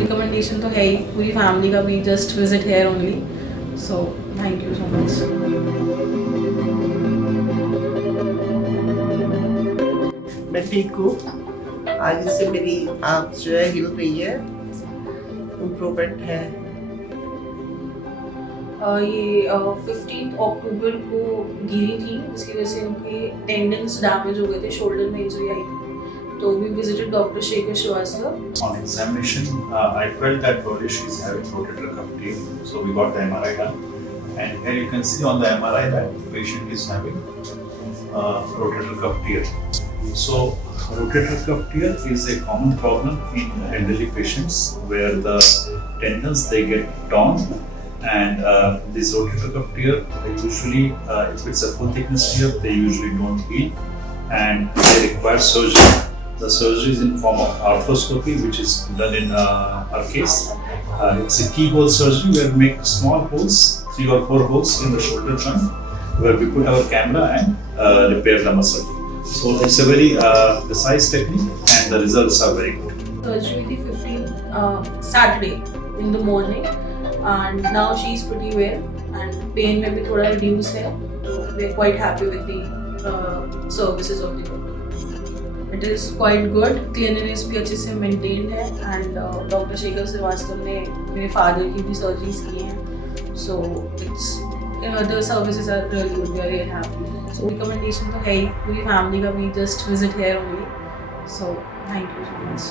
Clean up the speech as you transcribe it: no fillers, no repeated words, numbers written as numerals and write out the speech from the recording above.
Recommendation तो है ही पूरी फैमिली का, we just visit here only, so thank you so much. मैं ठीक हूँ। आगे से मेरी आँख जो है हिल रही है, इम्प्रूवमेंट है। ये 15 अक्टूबर को गिरी थी, जिसकी वजह से उनके टेंडन्स डैमेज हो गए थे, शोल्डर में इंजरी आई थी। तो we visited doctor Shekhar Srivastava. On examination, I felt that probably she is having rotator cuff tear, so we got the MRI done. And here you can see on the MRI that the patient is having rotator cuff tear. So rotator cuff tear is a common problem in elderly patients where the tendons they get torn, and this rotator cuff tear usually, if it's a full thickness tear, they usually don't heal and they require surgery. The surgery is in form of arthroscopy, which is done in our case. It's a keyhole surgery where we make small holes, 3 or 4 holes in the shoulder joint, where we put our camera and repair the muscle. So it's a very precise technique, and the results are very good. Surgery थी 15 Saturday in the morning, and now she is pretty well and pain में भी थोड़ा reduce है, तो we are quite happy with the services of the doctor. It is quite good, cleanliness भी अच्छे से maintained है, and डॉक्टर शेखर श्रीवास्तव ने मेरे फादर की भी सर्जरीज की हैं, so it's the services are really good, we are really happy. So recommendation तो है ही पूरी फैमिली का, we just visit here only, so thank you so much.